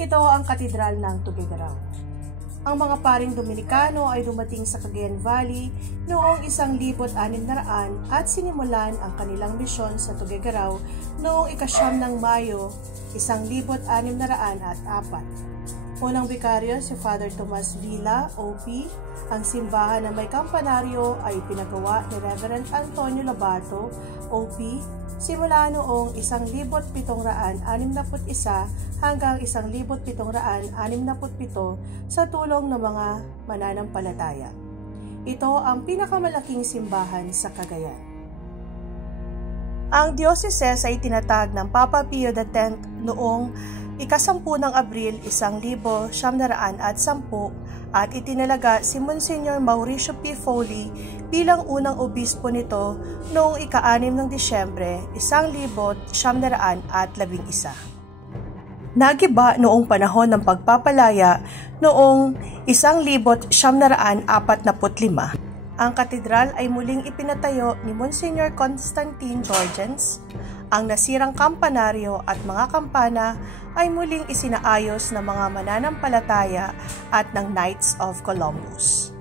Ito ang katedral ng Tuguegarao. Ang mga paring Dominikano ay dumating sa Cagayan Valley noong 1600 at sinimulan ang kanilang misyon sa Tuguegarao noong 9 ng Mayo 1604. Unang bikaryo si Father Tomas Villa, OP. Ang simbahan na may kampanaryo ay pinagawa ni Reverend Antonio Labato, OP, simula noong 1761 hanggang 1767 sa tulong ng mga mananampalataya. Ito ang pinakamalaking simbahan sa Cagayan. Ang diocese ay tinatag ng Papa Pio X noong 10 ng Abril 1910 at itinalaga si Monsignor Mauricio P. Foley bilang unang obispo nito noong 6 ng Disyembre 1911. Nagiba noong panahon ng pagpapalaya noong 1945. Ang katedral ay muling ipinatayo ni Monsignor Constantine Georgens. Ang nasirang kampanaryo at mga kampana ay muling isinaayos ng mga mananampalataya at ng Knights of Columbus.